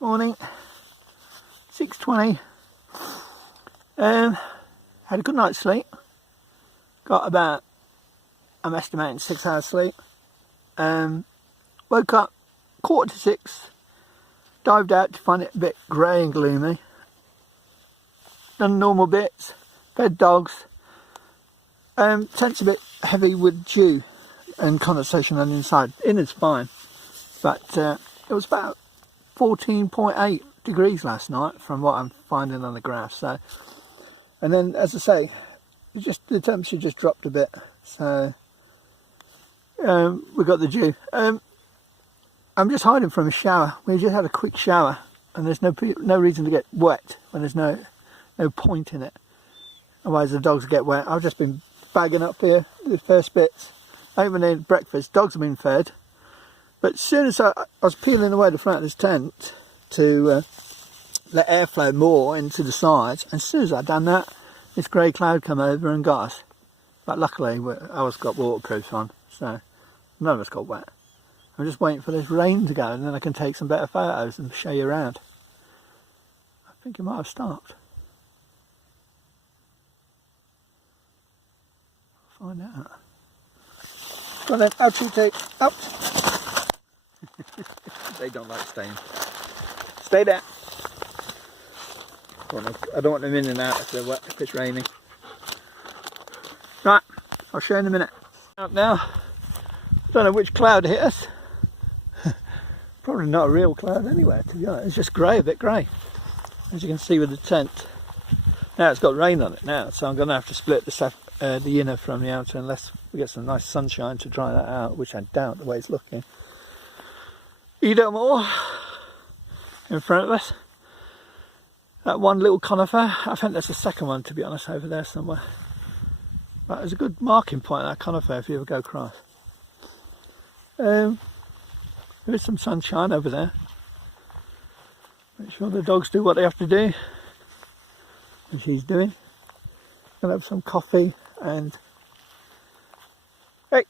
Morning, 6:20. Had a good night's sleep. Got about, I'm estimating 6 hours sleep. Woke up 5:45. Dived out to find it a bit grey and gloomy. Done normal bits. Fed dogs. Tent's a bit heavy with dew and condensation on the inside. Innard's fine, but it was about 14.8 degrees last night from what I'm finding on the graph. So, and then as I say, the temperature just dropped a bit. So we got the dew. I'm just hiding from a shower. We just had a quick shower, and there's no reason to get wet when there's no point in it. Otherwise the dogs get wet. I've just been bagging up here the first bits. I haven't had breakfast. Dogs have been fed. But as soon as I was peeling away the front of this tent to let air flow more into the sides, and as soon as I'd done that, this grey cloud come over and got us. But luckily I was got waterproofs on, so none of us got wet. I'm just waiting for this rain to go, and then I can take some better photos and show you around. I think it might have stopped. I'll find out. Well then, out you take, out. They don't like staying. Stay there. I don't want them in and out if they're wet, if it's raining. Right, I'll show you in a minute. Out now. Don't know which cloud hit us. Probably not a real cloud anywhere, to be honest. It's just grey, a bit grey, as you can see with the tent. Now it's got rain on it now, so I'm going to have to split the inner from the outer unless we get some nice sunshine to dry that out, which I doubt the way it's looking. More in front of us. That one little conifer, I think there's a second one, to be honest, over there somewhere. But there's a good marking point, that conifer, if you ever go across. There is some sunshine over there. Make sure the dogs do what they have to do, and she's doing. Gonna have some coffee and hey,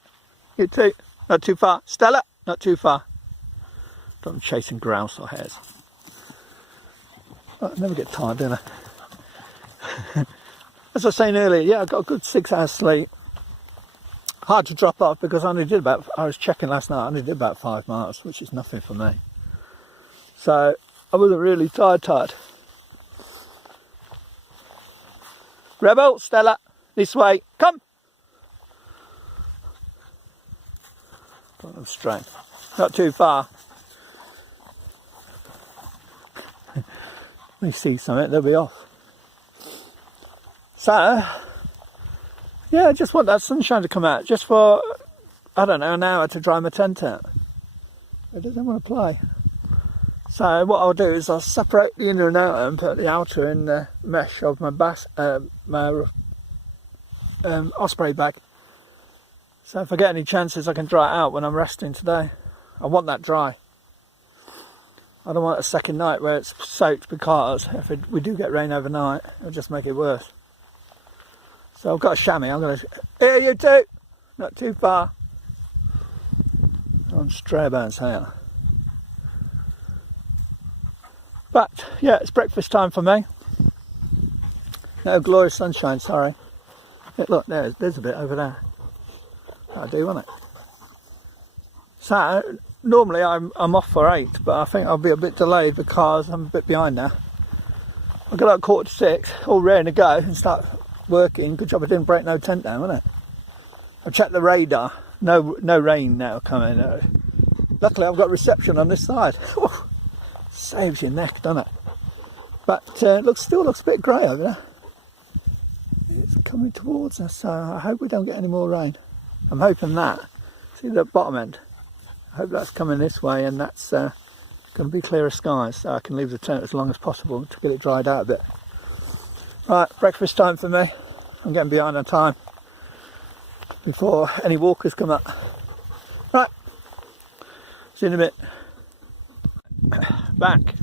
you too. Not too far, Stella. Not too far. I'm chasing grouse or hares. I never get tired, do I? As I was saying earlier, yeah, I got a good 6 hours sleep. Hard to drop off because I was checking last night, I only did about 5 miles, which is nothing for me. So I wasn't really tired. Rebel, Stella, this way, come! Got them straight. Not too far. They see something, they'll be off. So, yeah, I just want that sunshine to come out, just for, I don't know, an hour to dry my tent out. It doesn't want to play. So what I'll do is I'll separate the inner and outer and put the outer in the mesh of my osprey bag. So if I get any chances I can dry it out when I'm resting today. I want that dry. I don't want a second night where it's soaked, because if we do get rain overnight, it'll just make it worse. So I've got a chamois. I'm going to... Here, you two! Not too far. On Straybones here. But, yeah, it's breakfast time for me. No glorious sunshine, sorry. Yeah, look, there's a bit over there. That'll do, won't it? So, normally I'm off for 8, but I think I'll be a bit delayed because I'm a bit behind now. I got up 5:45, all ready to go and start working. Good job I didn't break no tent down, wasn't it? I've checked the radar. No rain now coming. Luckily I've got reception on this side. Saves your neck, doesn't it? But still looks a bit grey over there. It's coming towards us, so I hope we don't get any more rain. I'm hoping that. See the bottom end? I hope that's coming this way, and that's going to be clearer skies, so I can leave the tent as long as possible to get it dried out a bit. Right, breakfast time for me. I'm getting behind on time before any walkers come up. Right, see you in a bit. Back.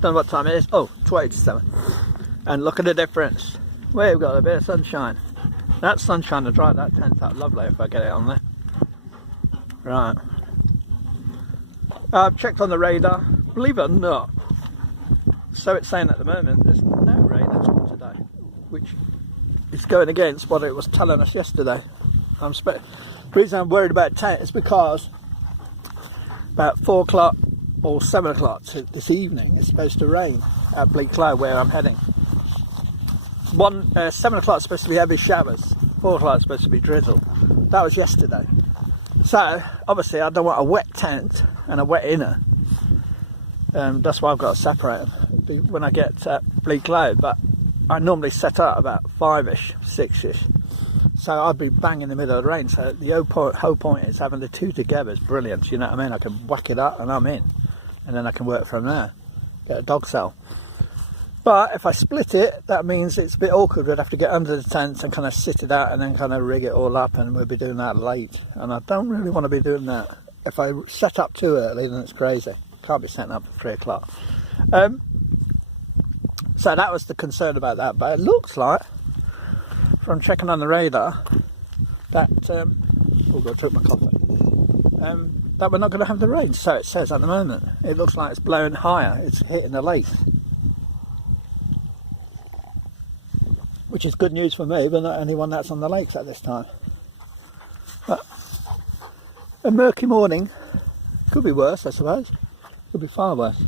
Don't know what time it is. Oh, 2:87. And look at the difference. We've got a bit of sunshine. That sunshine to dry that tent out lovely if I get it on there. Right. I've checked on the radar. believe it or not, so it's saying at the moment there's no rain at all today, which is going against what it was telling us yesterday. The reason I'm worried about tent is because about 4 o'clock or 7 o'clock this evening it's supposed to rain at Blakeley where I'm heading. 7 o'clock is supposed to be heavy showers, 4 o'clock is supposed to be drizzle. That was yesterday. So obviously I don't want a wet tent and a wet inner. That's why I've got to separate them when I get to Blakeley, but I normally set up about 5ish, 6ish. So I'd be bang in the middle of the rain. So the whole point is having the two together is brilliant. You know what I mean? I can whack it up and I'm in, and then I can work from there. Get a dog cell. But if I split it, that means it's a bit awkward. We'd have to get under the tent and kind of sit it out and then kind of rig it all up, and we'll be doing that late. And I don't really want to be doing that. If I set up too early, then it's crazy. Can't be setting up at 3 o'clock. So that was the concern about that. But it looks like, from checking on the radar, that oh God, I took my coffee. That we're not going to have the rain. So it says at the moment. It looks like it's blowing higher. It's hitting the lake, which is good news for me, but not anyone that's on the lakes at this time. But a murky morning could be worse, I suppose. Could be far worse.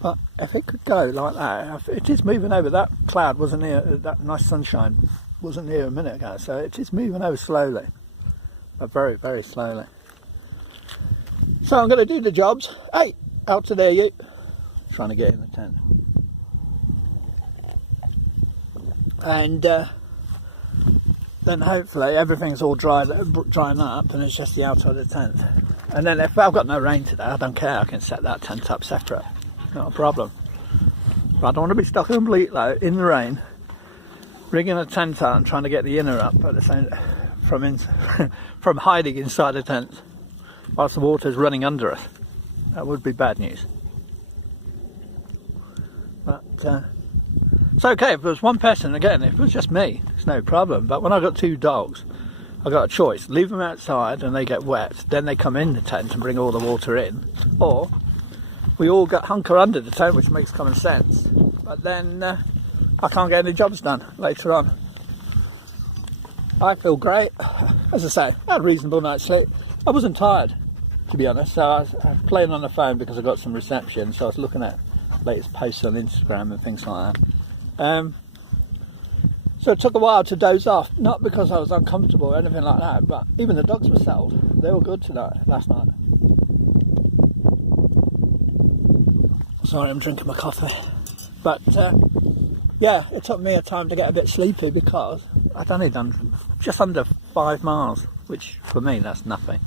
But if it could go like that, it is moving over. That cloud wasn't here, that nice sunshine wasn't here a minute ago, so it is moving over slowly, but very, very slowly. So I'm going to do the jobs. Hey, out to there, you. Trying to get in the tent. And then hopefully everything's all drying up and it's just the outside of the tent. And then if I've got no rain today, I don't care, I can set that tent up separate, not a problem. But I don't want to be stuck in Blakeley in the rain, rigging a tent out and trying to get the inner up at the same from hiding inside the tent whilst the water's running under us. That would be bad news. But it's okay if there's one person. Again, if it was just me, it's no problem. But when I've got 2 dogs, I've got a choice: leave them outside and they get wet, then they come in the tent and bring all the water in, or we all get hunker under the tent, which makes common sense. But then I can't get any jobs done later on. I feel great. As I say, I had a reasonable night's sleep. I wasn't tired, to be honest, so I was playing on the phone because I got some reception, so I was looking at latest posts on Instagram and things like that. So it took a while to doze off, not because I was uncomfortable or anything like that, but even the dogs were settled. They were good last night. Sorry, I'm drinking my coffee. But yeah, it took me a time to get a bit sleepy because I'd only done just under 5 miles, which for me that's nothing.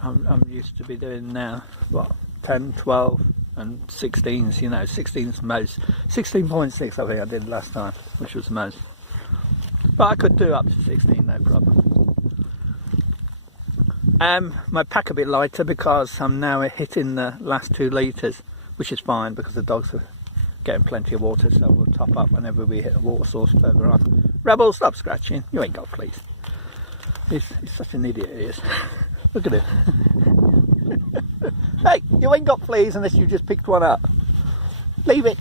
I'm used to be doing now, what, 10, 12 and 16s, you know, 16's most. 16.6 I think I did last time, which was the most. But I could do up to 16, no problem. My pack a bit lighter because I'm now hitting the last 2 litres, which is fine because the dogs are getting plenty of water, so we'll top up whenever we hit a water source further on. Rebel, stop scratching. You ain't got fleas. He's such an idiot, he is. Look at him. Hey, you ain't got fleas unless you just picked one up. Leave it.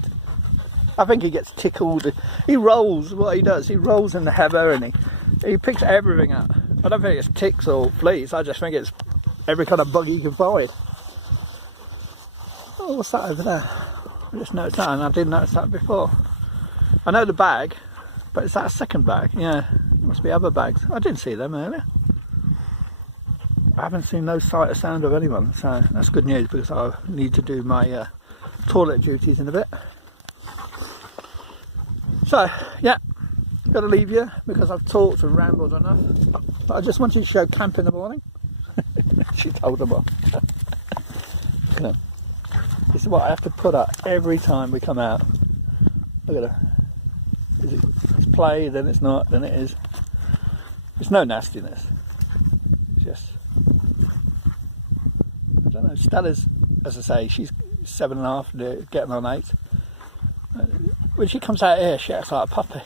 I think he gets tickled. He rolls, what he does, he rolls in the heather and he picks everything up. I don't think it's ticks or fleas, I just think it's every kind of bug he can find. Oh, what's that over there? I just noticed that, and I didn't notice that before. I know the bag, but is that a second bag? Yeah, there must be other bags. I didn't see them earlier. I haven't seen no sight or sound of anyone, so that's good news because I need to do my toilet duties in a bit. So, yeah, got to leave you because I've talked and rambled enough. But I just wanted to show camp in the morning. She told them off. Look at them. This is what I have to put up every time we come out. Look at her. It's play, then it's not, then it is. It's no nastiness. It's just, I don't know. Stella's, as I say, she's 7.5, getting on 8. When she comes out here, she acts like a puppy.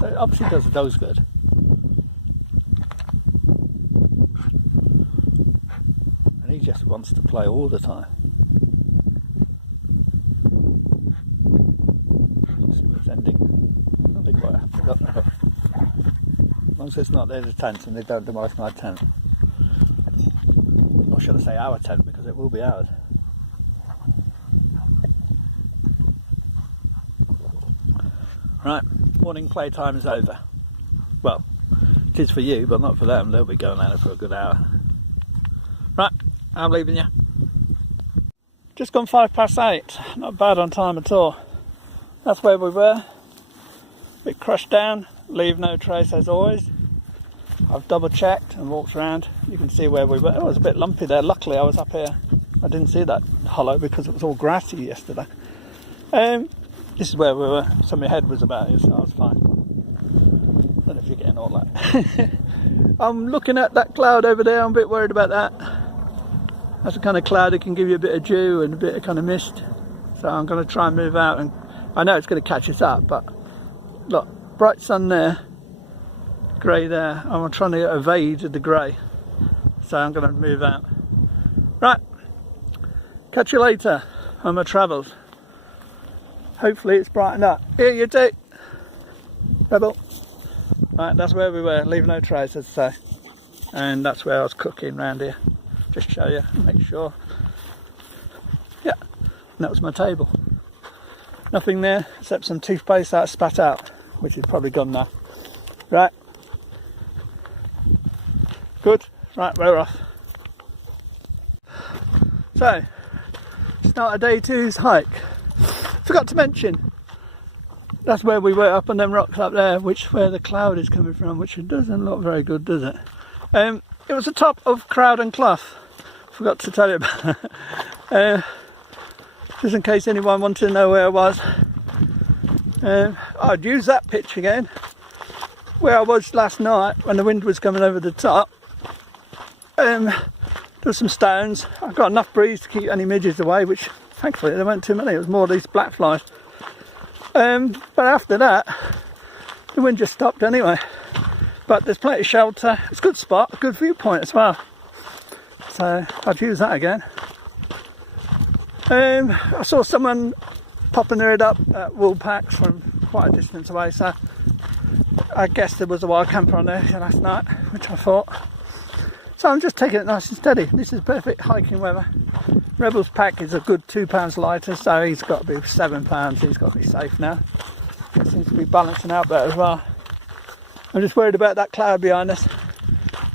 So it obviously does the dogs good. And he just wants to play all the time. Look. As long as it's not there's a tent and they don't demolish my tent. Or should I say our tent, because it will be ours. Right, morning playtime is over. Well, it is for you, but not for them. They'll be going out for a good hour. Right, I'm leaving you. Just gone 8:05. Not bad on time at all. That's where we were. Bit crushed down. Leave no trace as always. I've double checked and walked around. You can see where we were. Oh, it was a bit lumpy there. Luckily I was up here. I didn't see that hollow because it was all grassy yesterday. This is where we were. So my head was about it, so I was fine. I don't know if you're getting all that. I'm looking at that cloud over there. I'm a bit worried about that. That's the kind of cloud that can give you a bit of dew and a bit of kind of mist. So I'm going to try and move out, and I know it's going to catch us up, but look, bright sun there, grey there. I'm trying to evade the grey, so I'm going to move out. Right, catch you later on my travels. Hopefully it's brightened up. Here you do, Rebel. Right, that's where we were. Leave no trace, as I say. And that's where I was cooking round here. Just show you, make sure. Yeah, and that was my table. Nothing there except some toothpaste that I spat out, which is probably gone now. Right. Good. Right, we're off. So, start of day two's hike. Forgot to mention, that's where we were, up on them rocks up there, where the cloud is coming from, which it doesn't look very good, does it? It was the top of Crowden Clough. Forgot to tell you about that. Just in case anyone wanted to know where I was. I'd use that pitch again. Where I was last night when the wind was coming over the top. There were some stones. I got enough breeze to keep any midges away, which thankfully there weren't too many. It was more of these black flies. But after that, the wind just stopped anyway. But there's plenty of shelter. It's a good spot, a good viewpoint as well. So I'd use that again. I saw someone popping their head up at wool packs from quite a distance away, so I guess there was a wild camper on there last night, which I thought. So I'm just taking it nice and steady. This is perfect hiking weather. Rebel's pack is a good £2 lighter, so he's got to be £7. He's got to be safe now. It seems to be balancing out better as well. I'm just worried about that cloud behind us.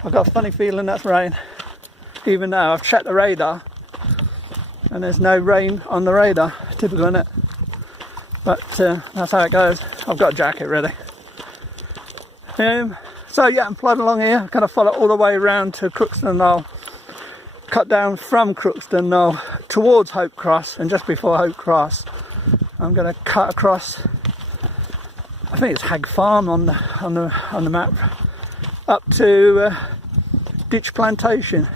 I've got a funny feeling that's rain. Even though I've checked the radar and there's no rain on the radar. Typical, isn't it? But that's how it goes. I've got a jacket ready. So yeah, I'm plodding along here. I'm going to follow all the way around to Crookston Knoll. Cut down from Crookston Knoll towards Hope Cross, and just before Hope Cross I'm going to cut across, I think it's Hag Farm on the map, up to Ditch Plantation,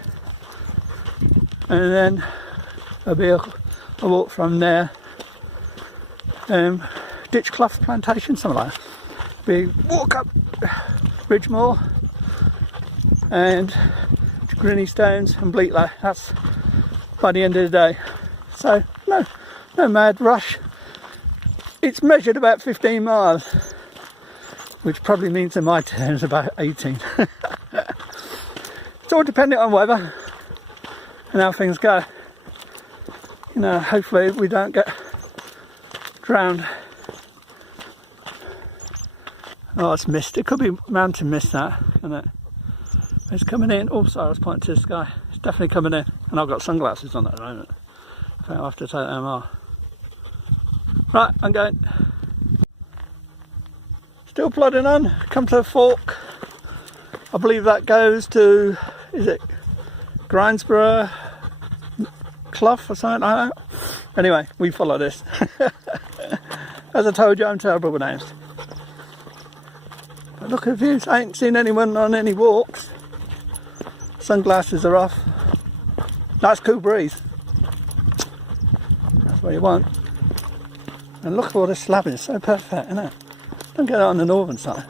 and then there'll be a walk from there, Ditch Clough Plantation, something like that. We walk up Ridgemore and Grinny Stones and Blakeley. That's by the end of the day. So no mad rush. It's measured about 15 miles, which probably means in my terms about 18. It's all dependent on weather and how things go. You know, hopefully we don't get drowned. Oh, it's mist. It could be mountain mist, that, isn't it? It's coming in. Oh, sorry, I was pointing to the sky. It's definitely coming in. And I've got sunglasses on at the moment. I think I'll have to take them off. Right, I'm going. Still plodding on. Come to a fork. I believe that goes to, is it Grindsborough Clough or something like that? Anyway, we follow this. As I told you, I'm terrible with names. But look at the views. I ain't seen anyone on any walks. Sunglasses are off. Nice cool breeze. That's what you want. And look at all this slabbing. It's so perfect, isn't it? Don't get it on the northern side.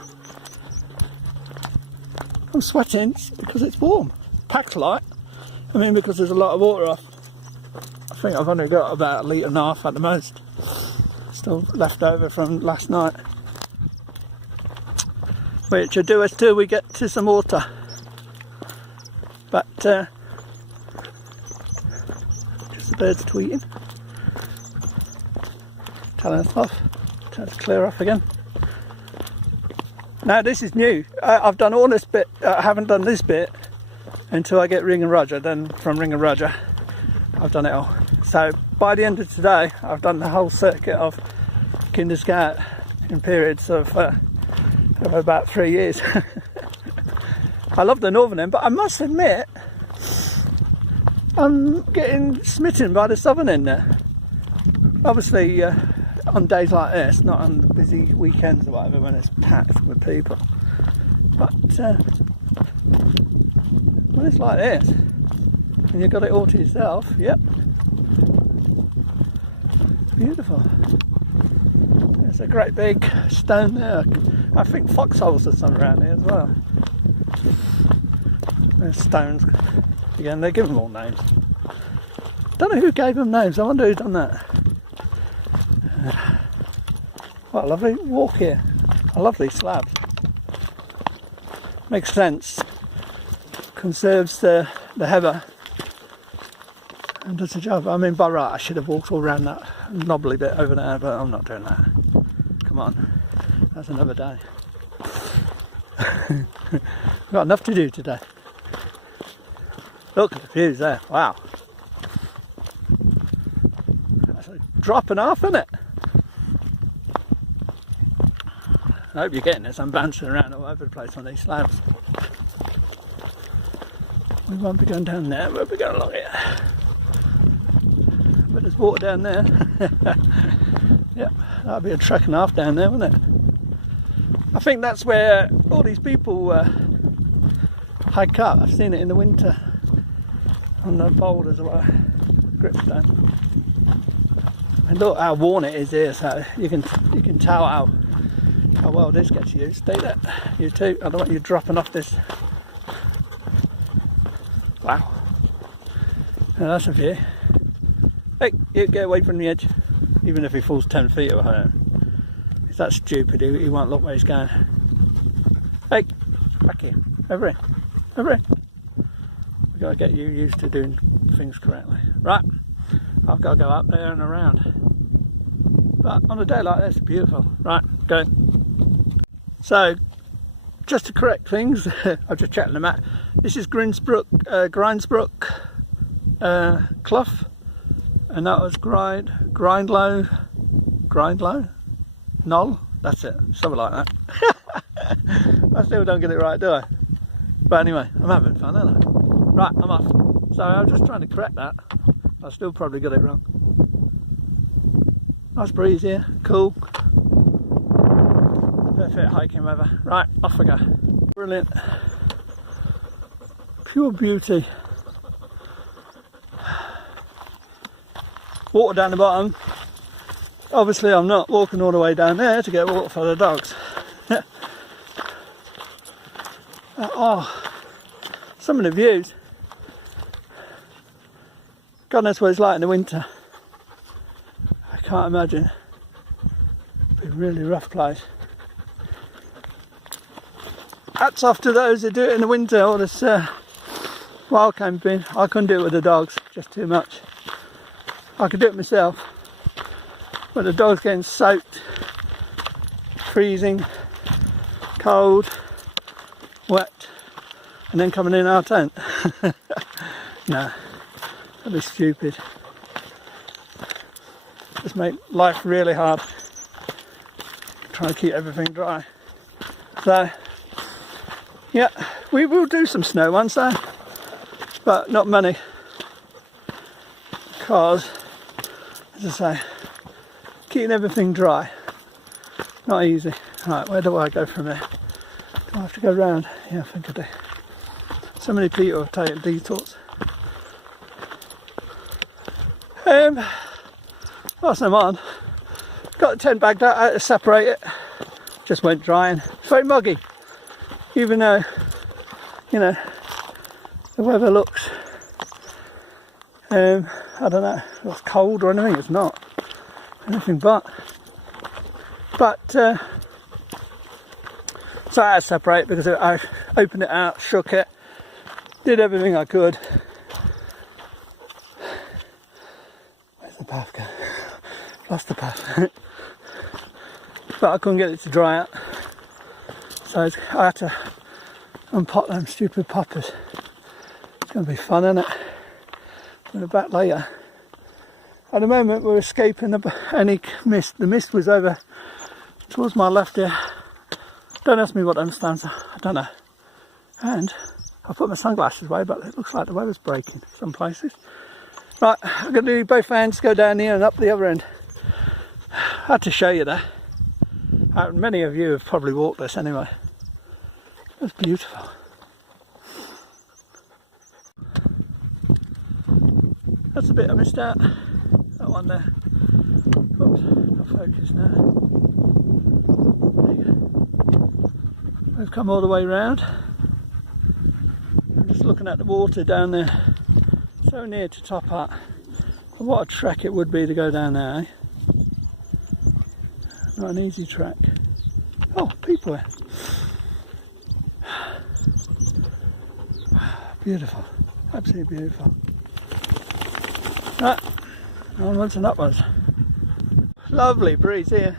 I'm sweating because it's warm. Pack's light. I mean, because there's a lot of water off. I think I've only got about 1.5 litres at the most. Still left over from last night. which will do us till we get to some water. But just the birds tweeting, telling us off, trying to clear off again. Now this is new. I've done all this bit. I haven't done this bit until I get Ring and Roger. Then from Ring and Roger, I've done it all. So by the end of today, I've done the whole circuit of Kinder Scout in periods of about 3 years. I love the northern end, but I must admit, I'm getting smitten by the southern end there. Obviously, on days like this, not on busy weekends or whatever when it's packed with people. But when it's like this, and you've got it all to yourself, yep. Beautiful. There's a great big stone there. I think foxholes or something around here as well. There's stones. Again, they give them all names. Don't know who gave them names. I wonder who done that. What a lovely walk here. I love these slabs. Makes sense. Conserves the heather and does the job. I mean, by right, I should have walked all around that knobbly bit over there, but I'm not doing that. Come on, that's another day. We've got enough to do today. Look at the views there. Wow. That's a drop and a half, isn't it? I hope you're getting this. I'm bouncing around all over the place on these slabs. We won't be going down there, we'll be going along here. But there's water down there. Yep, that'll be a trek and a half down there, wouldn't it? I think that's where all these people hike up. I've seen it in the winter on the boulders or gripstone. And look how worn it is here, so you can tell how well this gets used. Stay there, you too. I don't want you dropping off this. Wow. Now that's a view. Hey, you get away from the edge. Even if he falls 10 feet away home. He's that stupid, he won't look where he's going. Hey, back here. Over here. Over here. We've got to get you used to doing things correctly. Right, I've got to go up there and around. But on a day like this, it's beautiful. Right, go. So, just to correct things, I've just checked the map. This is Grindsbrook, Clough, and that was Grindlow, Knoll. That's it, something like that. I still don't get it right, do I? But anyway, I'm having fun, aren't I? Right, I'm off. So I was just trying to correct that. I still probably got it wrong. Nice breeze here, cool. Perfect hiking weather. Right, off we go. Brilliant. Pure beauty. Water down the bottom. Obviously I'm not walking all the way down there to get water for the dogs. Oh, some of the views. God knows what it's like in the winter. I can't imagine. It'd be a really rough place. Hats off to those who do it in the winter, all this wild camping. I couldn't do it with the dogs, just too much. I could do it myself, but the dog's getting soaked, freezing, cold, wet, and then coming in our tent. No, that'd be stupid. Just make life really hard. Trying to keep everything dry. So, yeah, we will do some snow ones though, but not many, because, as I say, keeping everything dry, not easy. Right, where do I go from there? Do I have to go round? Yeah, I think I do. So many people have taken detours. Whilst I'm on, got the tent bagged out, I had to separate it. Just went drying. It's very muggy, even though, you know, the weather looks, I don't know, it's cold or anything. It's not anything but So I had to separate because I opened it out, shook it, did everything I could. Where's the path go? Lost the path. But I couldn't get it to dry out. So I had to unpot them stupid poppers. It's going to be fun, isn't it? We'll be back later. At the moment we're escaping any mist. The mist was over towards my left here. Don't ask me what them stands are. I don't know. And I put my sunglasses away, but it looks like the weather's breaking some places. Right, I'm going to do both ends, go down here and up the other end. I had to show you that. Many of you have probably walked this anyway. It's beautiful. That's a bit I missed out. That one there. Oops, not focused now. There you go. We've come all the way round. I'm just looking at the water down there. So near to Top Hut. And what a trek it would be to go down there, eh? Not an easy trek. Oh, people here. Beautiful. Absolutely beautiful. Right, onwards and upwards. Lovely breeze here.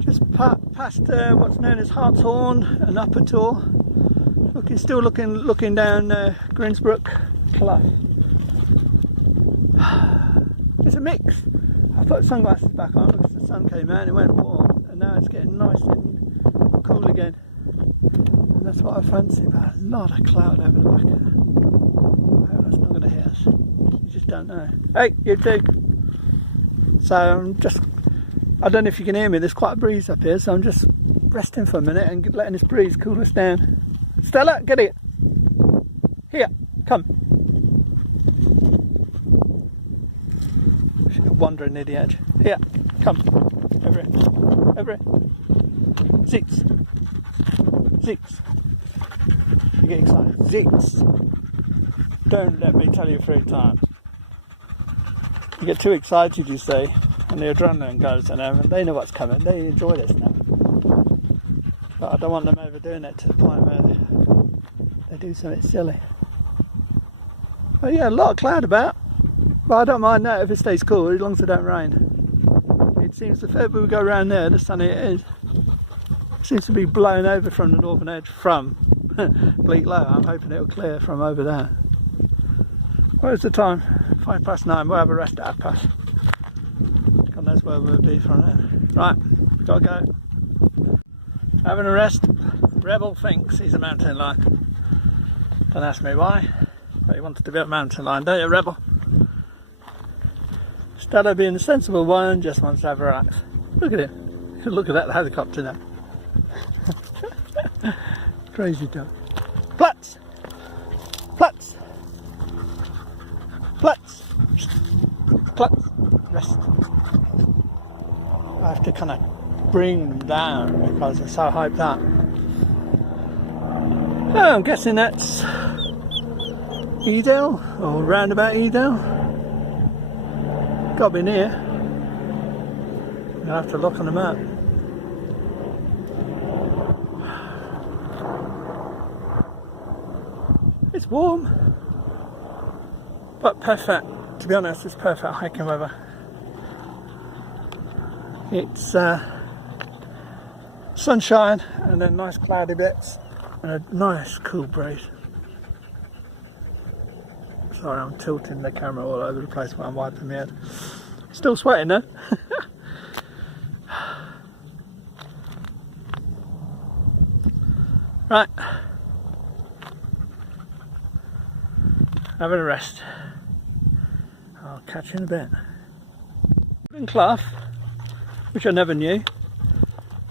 Just past what's known as Hartshorn and Upper Tor. Still looking down Greensbrook Clough. It's a mix. I put sunglasses back on because the sun came out and it went warm, and now it's getting nice and cool again. And that's what I fancy, but a lot of cloud over the back of it. Well, that's not going to hit us. You just don't know. Hey, you too. So I don't know if you can hear me, there's quite a breeze up here, so I'm just resting for a minute and letting this breeze cool us down. Stella, get here. Here, come. She's wandering near the edge. Here, come. Over here. Over here. Seats. Seats. You get excited. Seats. Don't let me tell you 3 times. You get too excited, you see, and the adrenaline goes in them, and they know what's coming. They enjoy this now. But I don't want them overdoing it to the point where they do something silly. But yeah, a lot of cloud about. But I don't mind that if it stays cool, as long as it don't rain. It seems the further we go around there, the sunnier it is. It seems to be blowing over from the northern edge from Blakeley. I'm hoping it'll clear from over there. Where's the time? 9:05. We'll have a rest at 1:30. God knows where we'll be from there. Right, gotta go. Having a rest. Rebel thinks he's a mountain lion. Don't ask me why, but he wanted to be a mountain lion, don't you, Rebel? Stella, being the sensible one, just wants to have a relax. Look at him. Look at that helicopter now. Crazy dog. Plats! Plats! Plats! Plats! Rest. I have to kind of bring them down because they're so hyped up. Oh, I'm guessing that's Edale, or roundabout Edale. Got to be near. I'll have to look on the map. It's warm, but perfect. To be honest, it's perfect hiking weather. It's sunshine and then nice cloudy bits and a nice cool breeze. Sorry, I'm tilting the camera all over the place while I'm wiping my head. Still sweating though. Right. Having a rest. I'll catch you in a bit. Crowden Clough, which I never knew,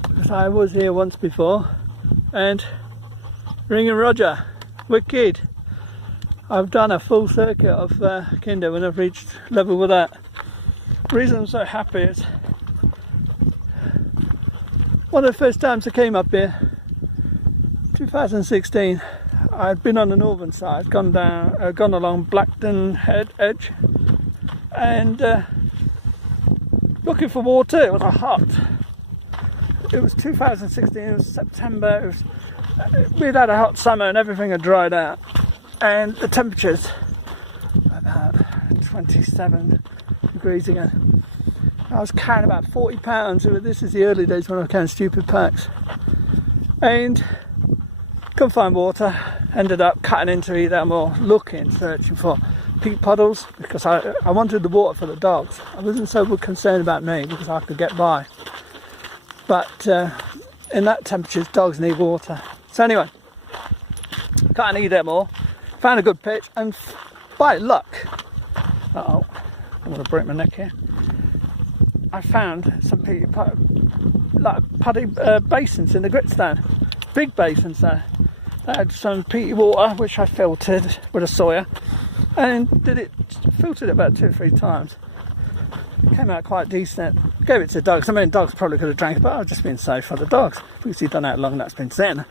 because I was here once before, and Ring and Roger, wicked. I've done a full circuit of Kinder when I've reached level with that. The reason I'm so happy is one of the first times I came up here, 2016, I'd been on the northern side, gone along Blackton Head Edge, and looking for water. It was hot. it was 2016, it was September, we'd had a hot summer and everything had dried out, and the temperatures about 27 degrees again. I was carrying about 40 pounds. This is the early days when I was carrying stupid packs, and couldn't find water. Ended up cutting into either more, searching for peat puddles, because I wanted the water for the dogs. I wasn't so concerned about me because I could get by, but in that temperatures dogs need water. So anyway, cutting either more, found a good pitch, and by luck, I'm going to break my neck here, I found some putty basins in the gritstone, big basins there. They had some peaty water which I filtered with a Sawyer, and filtered it about 2 or 3 times. It came out quite decent. Gave it to dogs. I mean, dogs probably could have drank it, but I've just been safe for the dogs because you don't know how long that's been sitting.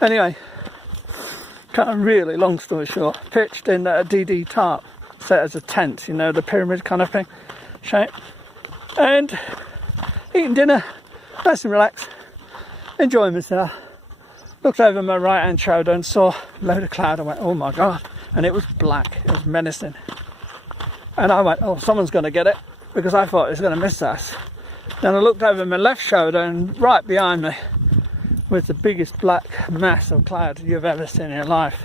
Anyway, kind of really long story short, pitched in a DD tarp set as a tent, you know, the pyramid kind of thing shape, and eating dinner, nice and relaxed, enjoying myself. Looked over my right hand shoulder and saw a load of cloud. I went, oh my god, and it was black, it was menacing, and I went, oh, someone's going to get it, because I thought it was going to miss us. Then I looked over my left shoulder, and right behind me was the biggest black mass of cloud you've ever seen in your life.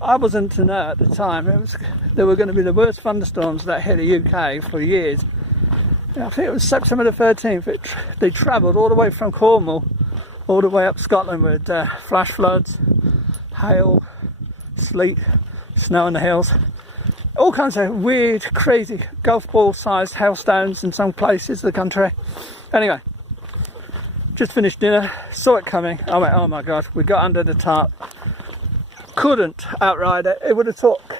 I wasn't to know at the time there were going to be the worst thunderstorms that hit the UK for years. I think it was September the 13th. They travelled all the way from Cornwall all the way up Scotland with flash floods, hail, sleet, snow on the hills, all kinds of weird, crazy golf ball sized hailstones in some places of the country. Anyway, just finished dinner, saw it coming. I went, oh my god. We got under the tarp, couldn't outride it. It would have took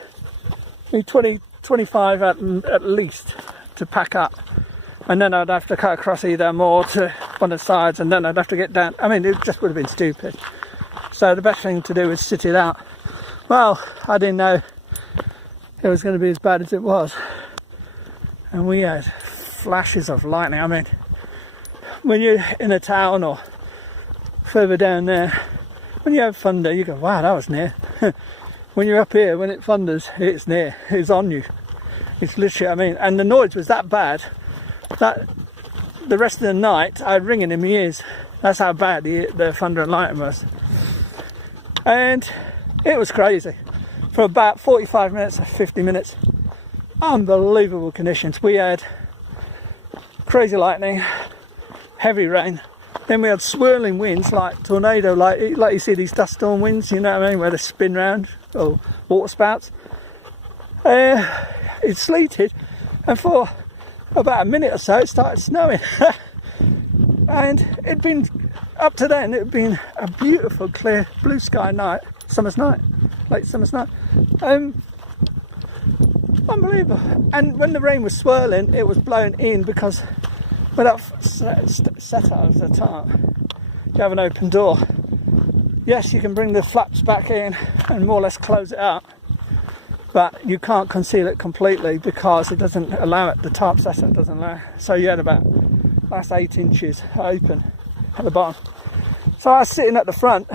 me 25 at least to pack up, and then I'd have to cut across either more to one of the sides, and then I'd have to get down. I mean, it just would have been stupid. So the best thing to do was sit it out. Well, I didn't know it was going to be as bad as it was, and we had flashes of lightning. I mean, when you're in a town or further down there, when you have thunder, you go, wow, that was near. When you're up here, when it thunders, it's near, it's on you. It's literally, I mean, and the noise was that bad that the rest of the night I had ringing in my ears. That's how bad the thunder and lightning was. And it was crazy. For about 45 minutes or 50 minutes, unbelievable conditions. We had crazy lightning, heavy rain, then we had swirling winds like tornado, like you see these dust storm winds, you know what I mean, where they spin round, or water spouts. It sleeted, and for about a minute or so it started snowing. And it'd been, up to then, it'd been a beautiful clear blue sky night, summer's night, late summer's night. Unbelievable. And when the rain was swirling, it was blowing in, because when that set out of the tarp, you have an open door. Yes, you can bring the flaps back in and more or less close it up, but you can't conceal it completely because it doesn't allow it, the tarp setup doesn't allow it. So you had about, that's 8 inches open at the bottom. So I was sitting at the front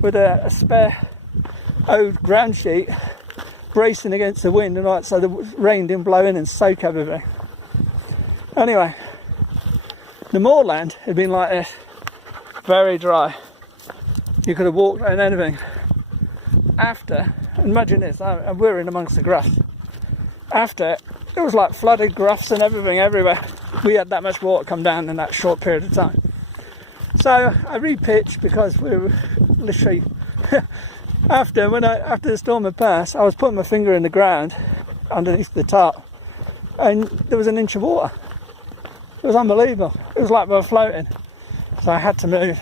with a spare old ground sheet bracing against the wind, and all that, so the rain didn't blow in and soak everything. Anyway, the moorland had been like this, very dry. You could have walked around anything. After, imagine this, we're in amongst the grass. After, it was like flooded grass and everything everywhere. We had that much water come down in that short period of time. So I re-pitched, because we were literally after the storm had passed, I was putting my finger in the ground underneath the tarp, and there was an inch of water. It was unbelievable. It was like we were floating. So I had to move.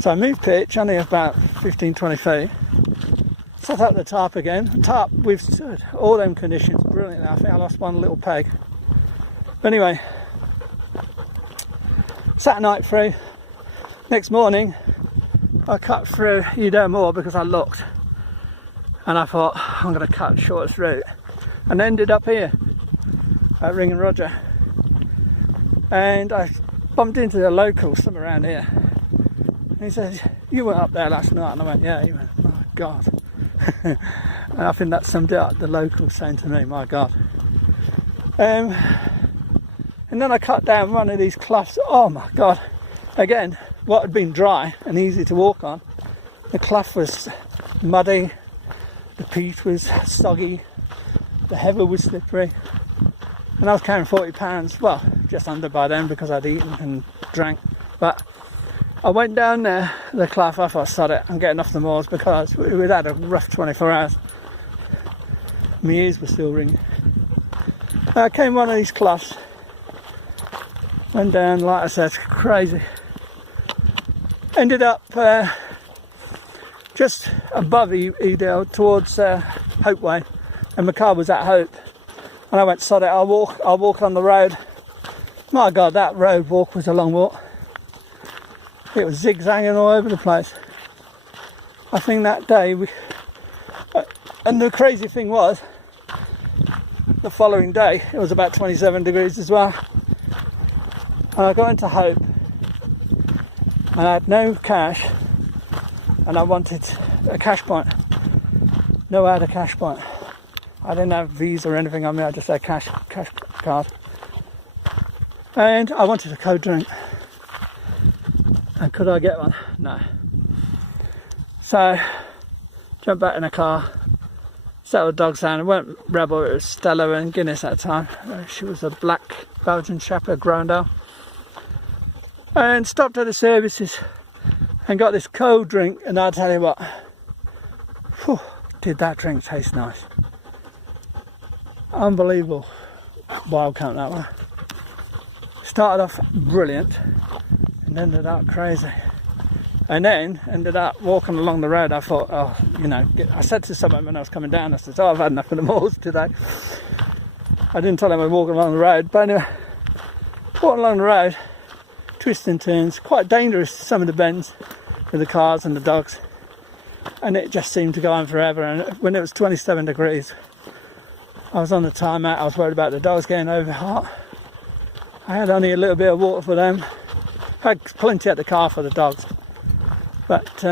So I moved pitch, only about 15-20 feet. Set up the tarp again. The tarp withstood all them conditions brilliantly. I think I lost one little peg. But anyway, sat night through. Next morning, I cut through Eder Moor because I looked, and I thought, I'm going to cut the shortest route, and ended up here at Ring and Roger. And I bumped into the local, some around here. And he said, "You went up there last night?" And I went, "Yeah." He went, "My God." And I think that summed it up, the local saying to me, "My God." And then I cut down one of these cloughs. Oh my God. Again, what had been dry and easy to walk on, the clough was muddy, the peat was soggy, the heather was slippery, and I was carrying 40 pounds, well, just under by then because I'd eaten and drank. But I went down there, the clough, I thought, sod it, I'm getting off the moors because we'd had a rough 24 hours. My ears were still ringing. I came one of these cloughs, went down, like I said, crazy. Ended up just above Edale towards Hope Way, and my car was at Hope, and I went, sod it, I'll walk on the road. My God, that road walk was a long walk. It was zigzagging all over the place. I think that day and the crazy thing was, the following day it was about 27 degrees as well, and I got into Hope and I had no cash, and I wanted a cash point. No, I had a cash point. I didn't have Visa or anything on me, I just had cash card. And I wanted a cold drink. And could I get one? No. So, jumped back in the car, settled the dogs down, and went Rebel. It was Stella and Guinness at the time. She was a black Belgian Shepherd Groundale. And stopped at the services and got this cold drink, and I'll tell you what, whew, did that drink taste nice. Unbelievable wild count that one. Started off brilliant and ended up crazy. And then ended up walking along the road. I thought, oh, you know, I said to someone when I was coming down, I said, "Oh, I've had enough of the moors today." I didn't tell them I was walking along the road, but anyway, walking along the road, twisting turns, quite dangerous, some of the bends with the cars and the dogs, and it just seemed to go on forever. And when it was 27 degrees, I was on the timeout. I was worried about the dogs getting over hot. I had only a little bit of water for them. I had plenty at the car for the dogs, but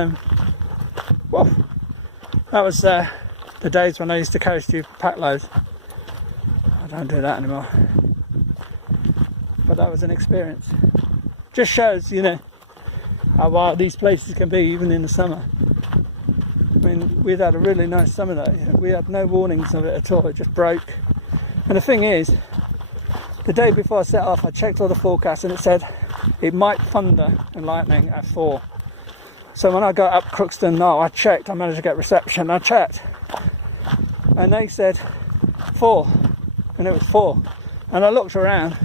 well, that was the days when I used to carry stupid pack loads. I don't do that anymore, but that was an experience. Just shows, you know, how wild these places can be even in the summer. I mean, we'd had a really nice summer though. We had no warnings of it at all, it just broke. And the thing is, the day before I set off, I checked all the forecasts and it said it might thunder and lightning at 4. So when I got up Crookston, no, I checked, I managed to get reception, I checked. And they said 4, and it was 4. And I looked around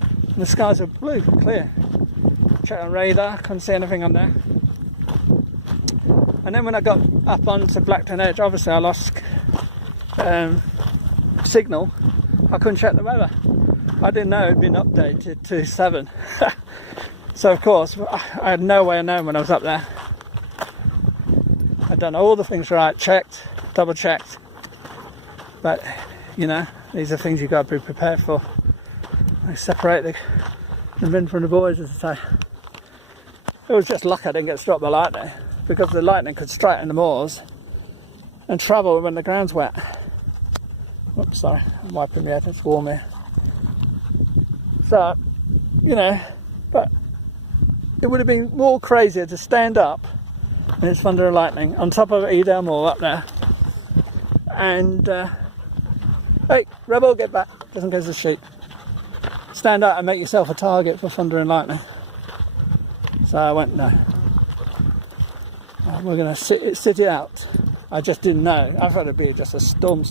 and the skies were blue, clear. Checked on radar, couldn't see anything on there. And then when I got up onto Blackton Edge, obviously I lost signal. I couldn't check the weather. I didn't know it had been updated to 7. So of course, I had no way of knowing when I was up there. I'd done all the things right, checked, double checked. But, you know, these are things you've got to be prepared for. They separate the men from the boys, as I say. It was just luck I didn't get struck by lightning, because the lightning could strike in the moors and travel when the ground's wet. Oops, sorry, I'm wiping my head, it's warm here. So, you know, but it would have been more crazier to stand up and it's thunder and lightning on top of Edale Moor up there. And, hey, Rebel, get back, just in case there's sheep. Stand up and make yourself a target for thunder and lightning. So I went, no. We're going to sit it out. I just didn't know. I thought it'd be just a storm.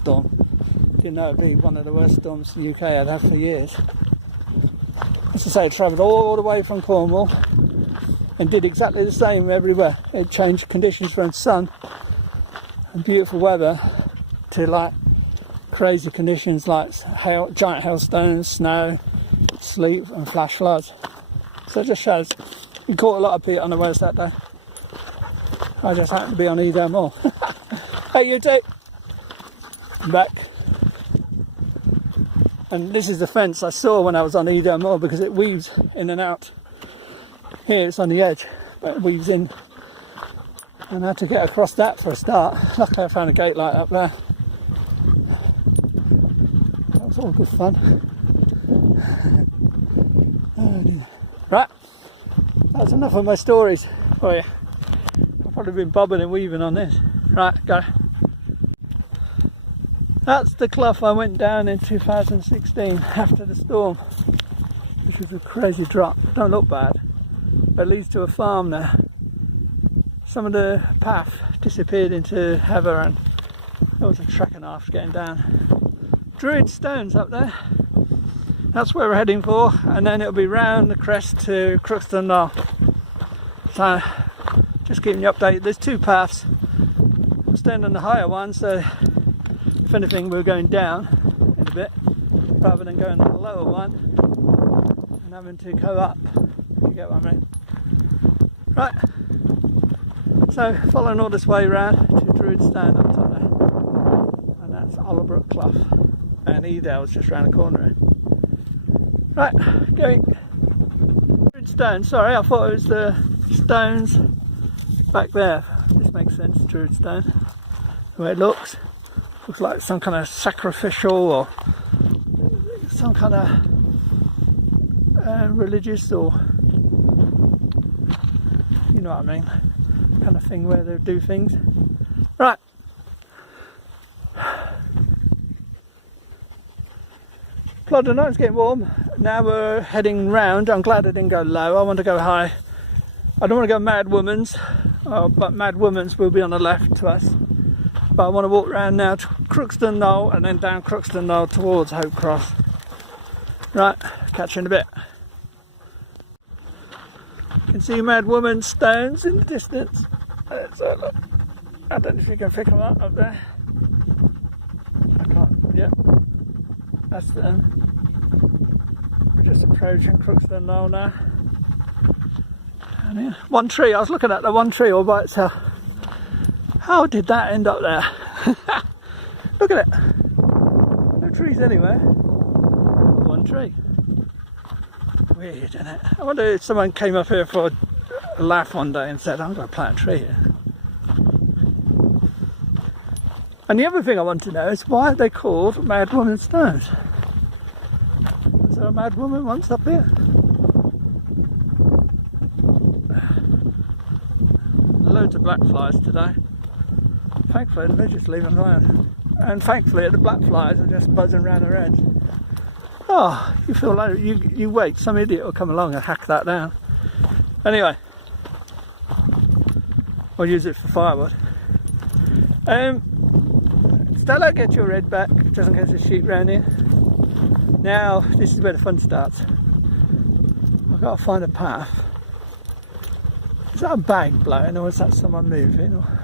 Didn't know it'd be one of the worst storms the UK had had for years. As I say, I travelled all the way from Cornwall and did exactly the same everywhere. It changed conditions from sun and beautiful weather to like crazy conditions like hail, giant hailstones, snow, sleet and flash floods. So it just shows. We caught a lot of peat on the west that day. I just happened to be on Edale Moor. Hey, you two. I'm back. And this is the fence I saw when I was on Edale Moor because it weaves in and out Here it's on the edge, but it weaves in. And I had to get across that for a start. Luckily I found a gate light up there. That was all good fun. Oh dear. Right, that's enough of my stories for you. I've probably been bobbing and weaving on this. Right, go. That's the clough I went down in 2016 after the storm, which was a crazy drop. Don't look bad, but it leads to a farm there. Some of the path disappeared into heather and there was a track and a half getting down. Druid stones up there. That's where we're heading for, and then it'll be round the crest to Crowden Clough. So just keeping you updated. There's two paths. I'm staying on the higher one, so if anything we're going down in a bit rather than going on the lower one and having to go up, if you get what I mean. Right, so following all this way round to Druid Stone up top there, and that's Upper Clough, and Edale's just round the corner. Right, going Druid Stone. Sorry, I thought it was the stones back there. This makes sense, Druid Stone, the way it looks. Looks like some kind of sacrificial or some kind of religious, or you know what I mean, kind of thing where they do things. Right. Plodding on, it's getting warm. Now we're heading round. I'm glad I didn't go low. I want to go high. I don't want to go Mad Woman's, but Mad Woman's will be on the left to us. But I want to walk around now to Crowden Clough and then down Crowden Clough towards Hope Cross. Right, catch you in a bit. You can see Mad Woman's stones in the distance. Let's have a look. I don't know if you can pick them up there. I can't, yeah. That's them. We're just approaching Crowden Clough now. And yeah, one tree, I was looking at the one tree all by itself. How did that end up there? Look at it. No trees anywhere. One tree. Weird, isn't it? I wonder if someone came up here for a laugh one day and said, I'm going to plant a tree here. And the other thing I want to know is why are they called Mad Woman Stones? Was there a mad woman once up here? Loads of black flies today. Thankfully they just leave them alone, and thankfully the black flies are just buzzing around their heads. Oh, you feel like you wait, some idiot will come along and hack that down. Anyway, I'll use it for firewood. Stella, get your red back just in case there's sheep around here. Now this is where the fun starts. I've got to find a path. Is that a bag blowing, or is that someone moving? Or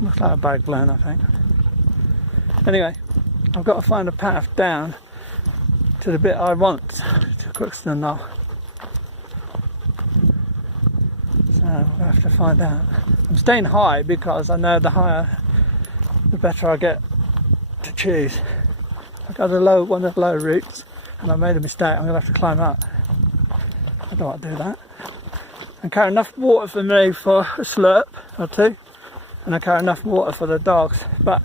looks like a bag blowing, I think. Anyway, I've got to find a path down to the bit I want to Crowden Clough. So we'll have to find out. I'm staying high because I know the higher, the better I get to choose. I got one of the low routes, and I made a mistake. I'm going to have to climb up. I don't want to do that. And carry enough water for me for a slurp or two, and I carry enough water for the dogs. But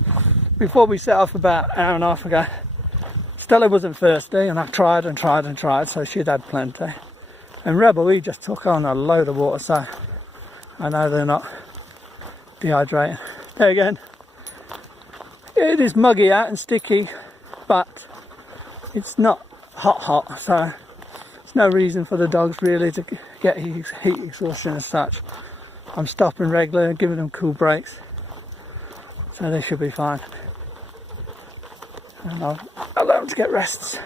before we set off about an hour and a half ago, Stella wasn't thirsty, and I tried and tried and tried, so she'd had plenty. And Rebel, he just took on a load of water, so I know they're not dehydrating. There again, it is muggy out and sticky, but it's not hot, so there's no reason for the dogs really to get heat exhaustion as such. I'm stopping regularly and giving them cool breaks, so they should be fine. And I'll allow them to get rests,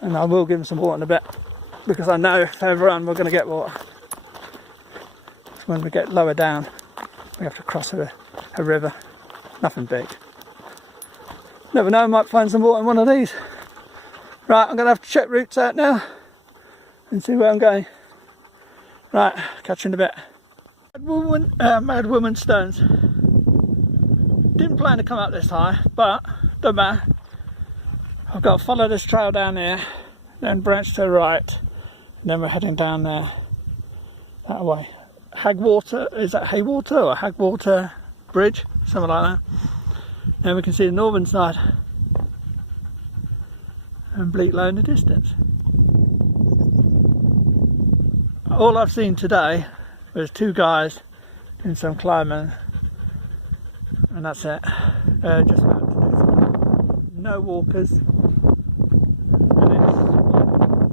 and I will give them some water in a bit, because I know if ever on we're going to get water. So when we get lower down, we have to cross a river. Nothing big. Never know, I might find some water in one of these. Right, I'm going to have to check routes out now and see where I'm going. Right, catch you in a bit. Mad Woman Stones. Didn't plan to come up this high, but don't matter. I've got to follow this trail down here, then branch to the right, And then we're heading down there that way. Hagwater, is that Haywater or Hagwater Bridge? Something like that. Then we can see the northern side and Blakeley in the distance. All I've seen today was two guys doing some climbing, and that's it. Just about to do some. No walkers, and it's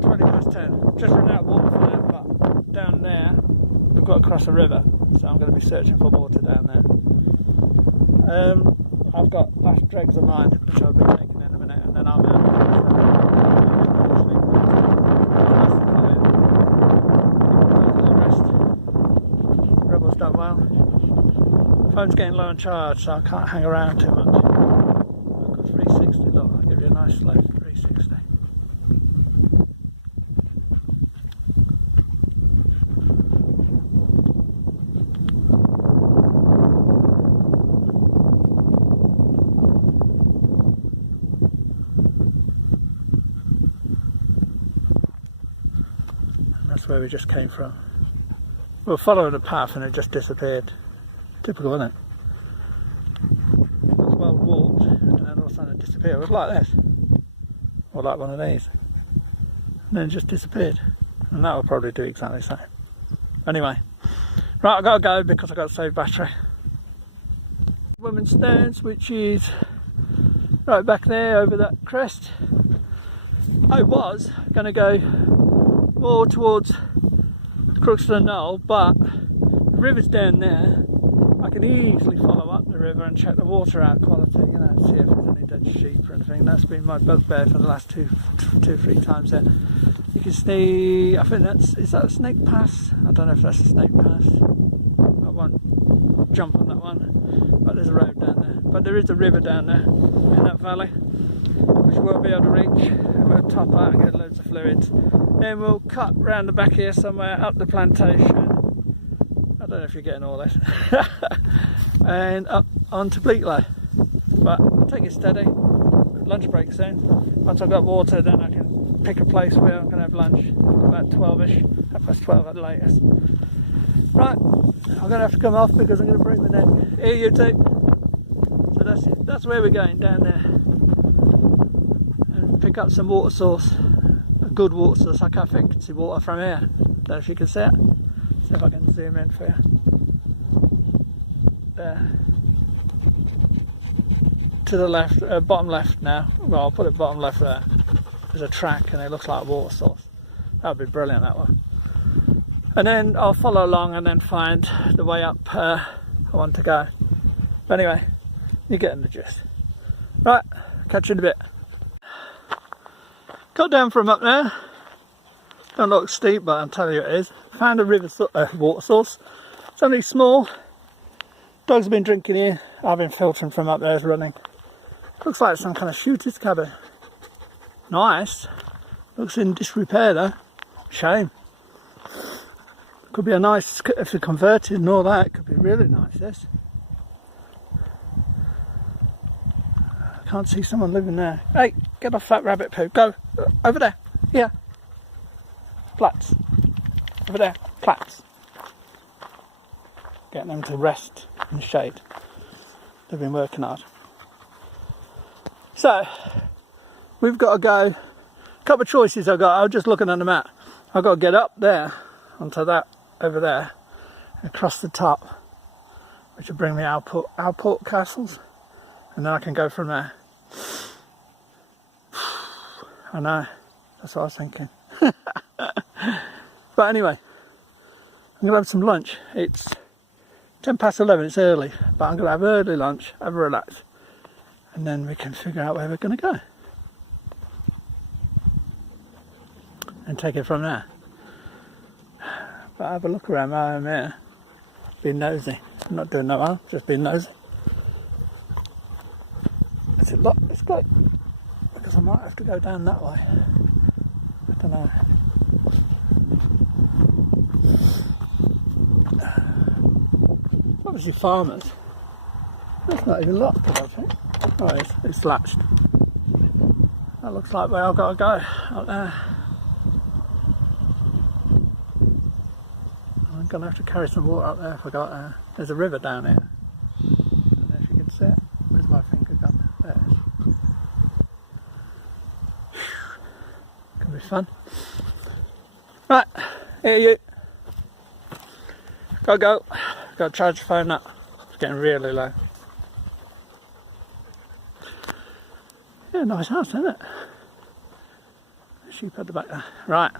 20 past 10. Just run out of water for them, but down there we've got to cross a river, so I'm going to be searching for water down there. I've got last dregs of mine, which I'll be taking in a minute, and then I'm out. Rebel's done well. Phone's getting low on charge, so I can't hang around too much. I've got 360, look, I'll give you a nice slope, 360. That's where we just came from. We were following a path and it just disappeared. Typical, isn't it? It was well walked and then all of a sudden it disappeared. It was like this, or like one of these, and then it just disappeared. And that will probably do exactly the same. Anyway, right, I've got to go because I've got to save battery. Women's Stones, which is right back there over that crest. I was going to go more towards Crowden Knoll, but the river's down there. I can easily follow up the river and check the water out quality, you know, see if there's any dead sheep or anything. That's been my bugbear for the last two, 3 times there. You can see, I think is that a snake pass? I don't know if that's a snake pass. I won't jump on that one, but there's a road down there. But there is a river down there in that valley, which we'll be able to reach. We'll top out and get loads of fluids. Then we'll cut round the back here somewhere, up the plantation. I don't know if you're getting all this. And up onto Blakeley. But take it steady. Lunch break soon. Once I've got water, then I can pick a place where I'm going to have lunch. About 12ish, 12:30 at the latest. Right, I'm going to have to come off because I'm going to break my neck. Here you two. So that's it. That's where we're going, down there. And pick up some water source. A good water source. I can't think see water from here. Don't know if you can see it. See if I can zoom in for you. There. To the left, bottom left now. Well, I'll put it bottom left there. There's a track and it looks like a water source. That would be brilliant, that one. And then I'll follow along and then find the way up I want to go. But anyway, you're getting the gist. Right, catch you in a bit. Got down from up there. Don't look steep, but I'll tell you it is. Found a river water source. It's only small. Dogs have been drinking here. I've been filtering from up there, it's running. Looks like some kind of shooter's cabin. Nice. Looks in disrepair though. Shame. Could be a nice, if they're converted and all that, it could be really nice, this. I can't see someone living there. Hey, get off that rabbit poo. Go. Over there. Here. Plats. Over there. Plats. Getting them to rest in the shade. They've been working hard. So, we've got to go. A couple of choices I've got. I was just looking on the map. I've got to get up there, onto that, over there, across the top, which will bring me Alport Castles, and then I can go from there. I know, that's what I was thinking. But anyway, I'm going to have some lunch. It's 10 past 11, it's early, but I'm going to have early lunch, have a relax, and then we can figure out where we're going to go. And take it from there. But have a look around where I'm here. Being nosy. I'm not doing no harm, just being nosy. It's a lot, it's great. Because I might have to go down that way. I don't know. Obviously farmers. That's not even locked, I don't think. Oh, it's latched. That looks like where I've got to go, up there. going to have to carry some water up there if I got there. There's a river down here. I don't know if you can see it. Where's my finger gone? There it is. Can be fun. Right, here you. Go. Got to charge the phone up. It's getting really low. Yeah, nice house, isn't it? Sheep at the back there. Right.